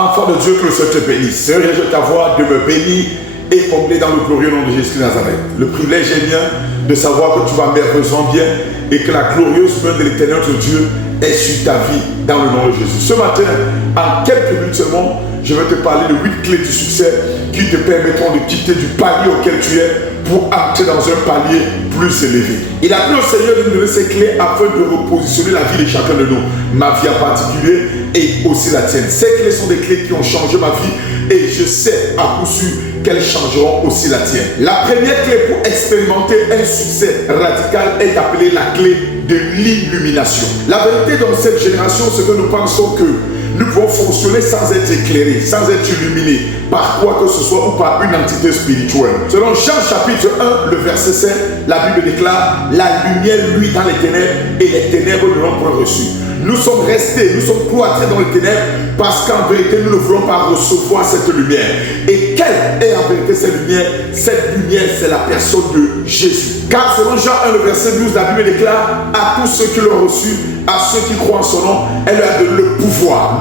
Enfant de Dieu, que le Seigneur te bénisse. Seigneur, je t'avoir de me bénir et combler dans le glorieux nom de Jésus de Nazareth. Le privilège est mien de savoir que tu vas merveilleusement bien et que la glorieuse main de l'Éternel notre Dieu est sur ta vie dans le nom de Jésus. Ce matin, en quelques minutes seulement, je vais te parler de 8 clés du succès qui te permettront de quitter du palier auquel tu es pour entrer dans un palier plus élevé. Il a pris au Seigneur de nous donner ces clés afin de repositionner la vie de chacun de nous, ma vie en particulier et aussi la tienne. Ces clés sont des clés qui ont changé ma vie et je sais à coup sûr qu'elles changeront aussi la tienne. La première clé pour expérimenter un succès radical est appelée la clé de l'illumination. La vérité dans cette génération, c'est que nous pensons que nous pouvons fonctionner sans être éclairés, sans être illuminés par quoi que ce soit ou par une entité spirituelle. Selon Jean chapitre 1, le verset 7, la Bible déclare: la lumière luit dans les ténèbres et les ténèbres ne l'ont point reçue. Nous sommes restés, nous sommes cloîtrés dans les ténèbres parce qu'en vérité nous ne voulons pas recevoir cette lumière. Et quelle est en vérité cette lumière? Cette lumière, c'est la personne de Jésus. Car selon Jean 1, le verset 12, la Bible déclare: à tous ceux qui l'ont reçu, à ceux qui croient en son nom, elle leur a donné le pouvoir,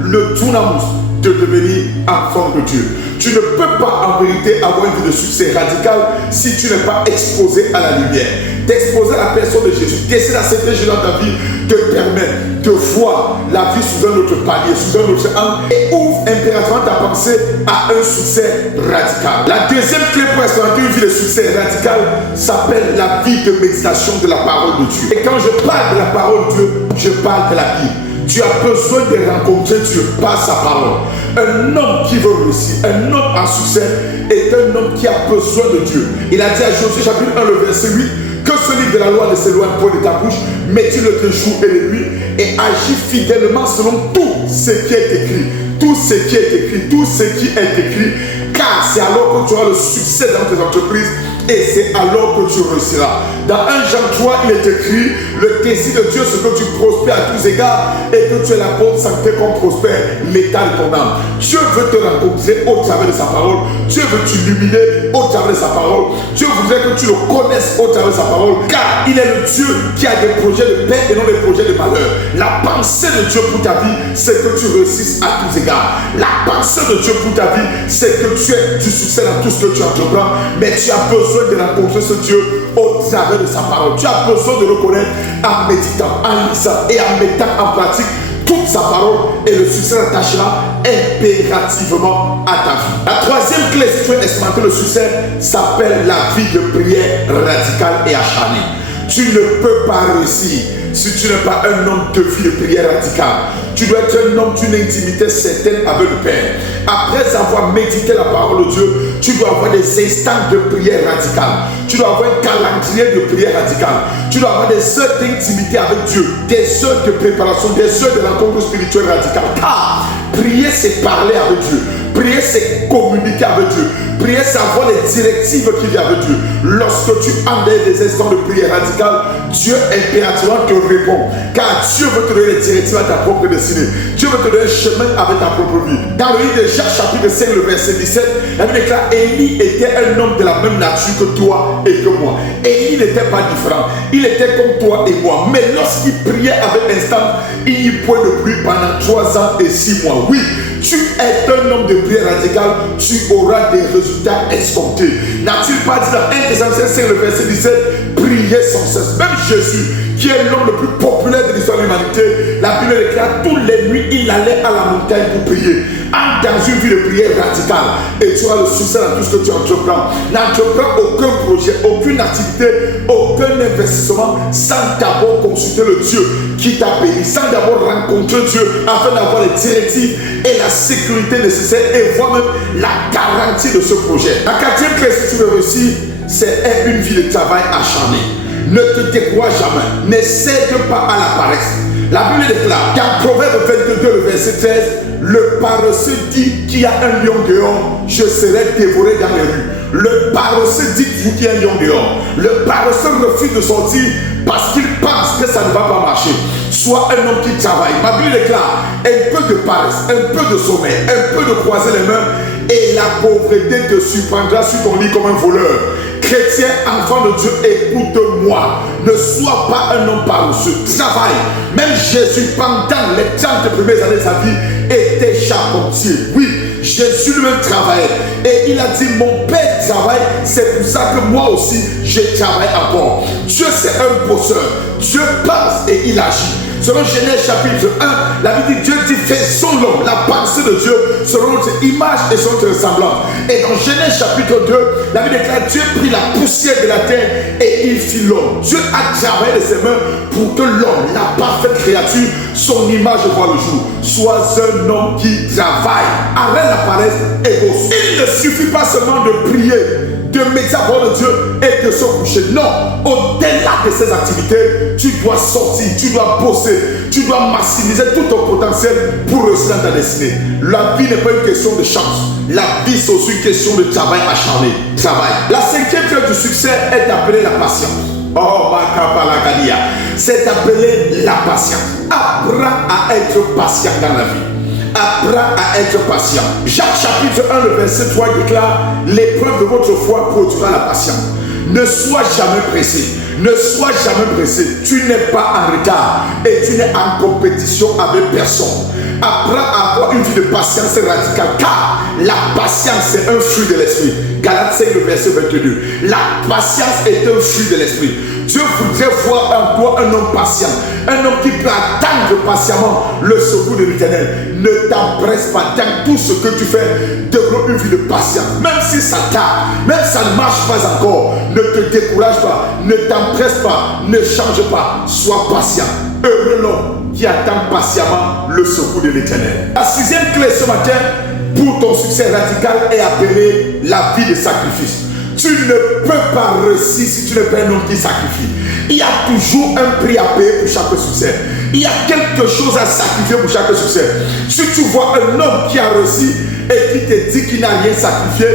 le dunamis de devenir enfant de Dieu. Tu ne peux pas en vérité avoir une vie de succès radical si tu n'es pas exposé à la lumière. D'exposer à la personne de Jésus, d'essayer d'accepter Jésus dans ta vie te permet de voir la vie sous un autre palier, sous un autre angle et ouvre impérativement ta pensée à un succès radical. La deuxième clé pour expérimenter une vie de succès radical s'appelle la vie de méditation de la parole de Dieu. Et quand je parle de la parole de Dieu, je parle de la Bible. Tu as besoin de rencontrer Dieu par sa parole. Un homme qui veut réussir, un homme en succès est un homme qui a besoin de Dieu. Il a dit à Josué chapitre 1, le verset 8, que ce livre de la loi ne s'éloigne point de ta bouche, mets-tu-le de jour et de nuit et agis fidèlement selon tout ce qui est écrit. Tout ce qui est écrit, tout ce qui est écrit, car c'est alors que tu auras le succès dans tes entreprises et c'est alors que tu réussiras. Dans 1 Jean 3, il est écrit: le désir de Dieu, c'est que tu prospères à tous égards et que tu aies la bonne santé comme prospère l'état de ton âme. Dieu veut te rencontrer au travers de sa parole. Dieu veut t'illuminer au travers de sa parole. Dieu voudrait que tu le connaisses au travers de sa parole, car il est le Dieu qui a des projets de paix et non des projets de malheur. La pensée de Dieu pour ta vie, c'est que tu réussisses à tous égards. La pensée de Dieu pour ta vie, c'est que tu aies du succès dans tout ce que tu entreprends, mais tu as besoin de rencontrer ce Dieu au travers de sa parole. Tu as besoin de le connaître en méditant, en lisant et en mettant en pratique toute sa parole, et le succès s'attachera impérativement à ta vie. La troisième clé, si tu veux expérimenter le succès, s'appelle la vie de prière radicale et acharnée. Tu ne peux pas réussir si tu n'es pas un homme de vie de prière radicale. Tu dois être un homme d'une intimité certaine avec le Père. Après avoir médité la parole de Dieu, tu dois avoir des instants de prière radicale. Tu dois avoir un calendrier de prière radicale. Tu dois avoir des heures d'intimité avec Dieu, des heures de préparation, des heures de rencontre spirituelle radicale. Car prier, c'est parler avec Dieu. Prier, c'est communiquer avec Dieu. Prier, c'est avoir les directives qui viennent avec Dieu. Lorsque tu entres des instants de prière radicale, Dieu impérativement te répond. Car Dieu veut te donner les directives à ta propre destinée. Dieu veut te donner un chemin avec ta propre vie. Dans le livre de Jacques, chapitre 5, le verset 17, la Bible déclare: Élie était un homme de la même nature que toi et que moi. Élie n'était pas différent. Il était comme toi et moi. Mais lorsqu'il priait avec instant, il n'y point de pluie pendant 3 ans et 6 mois. Oui, tu es un homme de prière radicale, tu auras des résultats escomptés. N'a-t-il pas dit dans 1 Thessaloniciens 5, le verset 17, priez sans cesse? Même Jésus, qui est l'homme le plus populaire de l'histoire de l'humanité, la Bible déclare: toutes les nuits, il allait à la montagne pour prier. Entre dans une vie de prière radicale et tu auras le succès dans tout ce que tu entreprends. N'entreprends aucun projet, aucune activité, aucun investissement sans d'abord consulter le Dieu qui t'a béni, sans d'abord rencontrer Dieu afin d'avoir les directives et la sécurité nécessaire et voir même la garantie de ce projet. La quatrième clé, si tu veux réussir, c'est une vie de travail acharné. Ne te décourage jamais, ne cède pas à la paresse. La Bible déclare dans Proverbe 22, le verset 13, le paresseux dit qu'il y a un lion dehors, je serai dévoré dans les rues. Le paresseux dit toujours qu'il y a un lion dehors. Le paresseux refuse de sortir parce qu'il pense que ça ne va pas marcher. Sois un homme qui travaille. Ma Bible déclare un peu de paresse, un peu de sommeil, un peu de croiser les mains et la pauvreté te surprendra sur ton lit comme un voleur. Chrétien, enfant de Dieu, écoute-moi. Ne sois pas un homme paresseux. Travaille. Même Jésus, pendant les 30 premières années de sa vie, était charpentier. Oui, Jésus lui-même travaillait. Et il a dit, mon Père travaille, c'est pour ça que moi aussi, je travaille encore. Dieu, c'est un bosseur. Dieu passe et il agit. Selon Genèse chapitre 1, la Bible dit, Dieu dit, faisons l'homme, la pensée de Dieu, selon notre image et son ressemblance. Et dans Genèse chapitre 2, la Bible déclare, Dieu prit la poussière de la terre et il fit l'homme. Dieu a travaillé de ses mains pour que l'homme, la parfaite créature, son image voit le jour, soit un homme qui travaille. Arrête la paresse et bosse. Il ne suffit pas seulement de prier, de méditer à la parole de Dieu et de se coucher. Non, au-delà de ces activités, tu dois sortir, tu dois bosser, tu dois maximiser tout ton potentiel pour réussir dans ta destinée. La vie n'est pas une question de chance. La vie, c'est aussi une question de travail acharné. Travail. La cinquième clé du succès est appelée la patience. Oh, Makapalagadia. C'est appelé la patience. Apprends à être patient dans la vie. Apprends à être patient. Jacques chapitre 1, le verset 3 déclare, l'épreuve de votre foi produira la patience. Ne sois jamais pressé. Ne sois jamais pressé. Tu n'es pas en retard et tu n'es en compétition avec personne. Apprends à avoir une vie de patience radicale, car la patience c'est un fruit de l'esprit. Galates 5, le verset 22. La patience est un fruit de l'esprit. Dieu voudrait voir en toi un homme patient, un homme qui peut attendre patiemment le secours de l'Éternel. Ne t'empresse pas dans tout ce que tu fais. Développe une vie de patience. Même si ça tarde, même si ça ne marche pas encore, ne te décourage pas, ne t'empresse pas, ne change pas. Sois patient. Heureux l'homme qui attend patiemment le secours de l'Éternel. La sixième clé ce matin pour ton succès radical est appelée la vie de sacrifice. Tu ne peux pas réussir si tu n'es pas un homme qui sacrifie. Il y a toujours un prix à payer pour chaque succès. Il y a quelque chose à sacrifier pour chaque succès. Si tu vois un homme qui a réussi et qui te dit qu'il n'a rien sacrifié,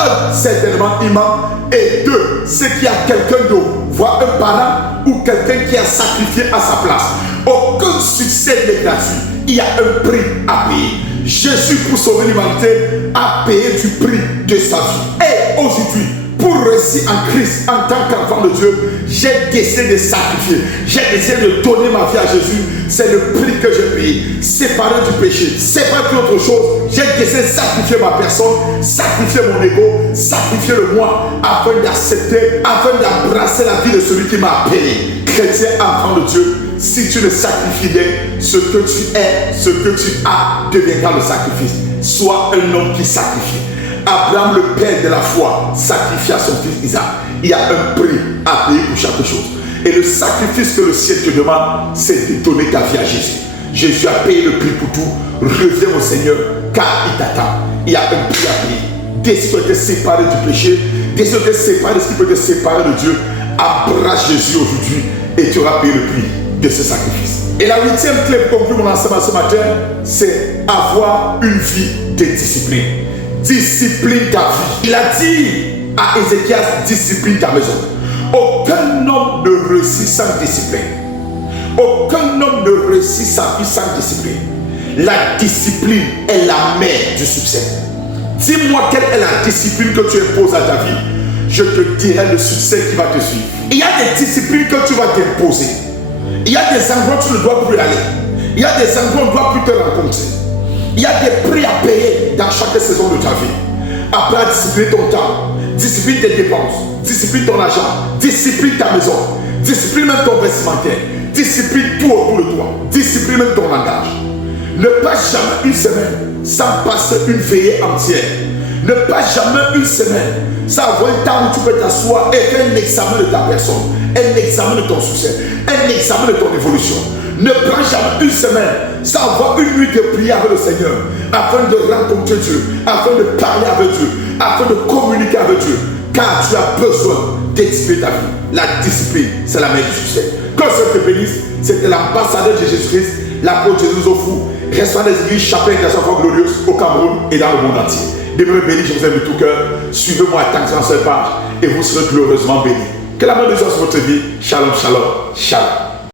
un, certainement il ment. Et deux, c'est qu'il y a quelqu'un d'autre, voire un parent ou quelqu'un qui a sacrifié à sa place. Aucun succès n'est gratuit. Il y a un prix à payer. Jésus, pour sauver l'humanité, a payé du prix de sa vie. Et aujourd'hui, pour réussir en Christ, en tant qu'enfant de Dieu, j'ai décidé de sacrifier. J'ai décidé de donner ma vie à Jésus. C'est le prix que j'ai payé. Séparé du péché, séparé d'autre chose. J'ai décidé de sacrifier ma personne, sacrifier mon ego, sacrifier le moi, afin d'accepter, afin d'embrasser la vie de celui qui m'a appelé. Chrétien, enfant de Dieu, si tu le sacrifies, ce que tu es, ce que tu as, deviendra le sacrifice. Sois un homme qui sacrifie. Abraham, le père de la foi, sacrifia son fils Isaac. Il y a un prix à payer pour chaque chose. Et le sacrifice que le ciel te demande, c'est de donner ta vie à Jésus. Jésus a payé le prix pour tout. Reviens au Seigneur, car il t'attend. Il y a un prix à payer. Décide de te séparer du péché. Décide de te séparer de ce qui peut te séparer de Dieu. Embrasse Jésus aujourd'hui et tu auras payé le prix de ce sacrifice. Et la huitième clé pour conclure mon enseignement ce matin, c'est avoir une vie de discipline. Discipline ta vie. Il a dit à Ézéchias, discipline ta maison. Aucun homme ne réussit sans discipline. Aucun homme ne réussit sa vie sans discipline. La discipline est la mère du succès. Dis-moi quelle est la discipline que tu imposes à ta vie. Je te dirai le succès qui va te suivre. Il y a des disciplines que tu vas t'imposer. Il y a des endroits où tu ne dois plus aller. Il y a des endroits où tu ne dois plus te rencontrer. Il y a des prix à payer dans chaque saison de ta vie. Apprends à discipliner ton temps, discipline tes dépenses, discipline ton argent, discipline ta maison, discipline même ton vestimentaire, discipline tout autour de toi, discipline même ton langage. Ne passe jamais une semaine sans passer une veillée entière. Ne passe jamais une semaine sans avoir un temps où tu peux t'asseoir et faire un examen de ta personne, un examen de ton succès, un examen de ton évolution. Ne prends jamais une semaine sans avoir une nuit de prière avec le Seigneur, afin de rencontrer Dieu, afin de parler avec Dieu, afin de communiquer avec Dieu, car tu as besoin d'exprimer ta vie. La discipline, c'est la mère du succès. Que Dieu te bénisse. C'était l'ambassadeur de Jésus-Christ, l'apôtre Jésus au fou, restaurant des églises, chapelle de la foi glorieuse au Cameroun et dans le monde entier. Demeurez bénis, je vous aime de tout cœur. Suivez-moi à sur cette page et vous serez glorieusement bénis. Que la main de Dieu soit sur votre vie. Shalom, shalom, shalom.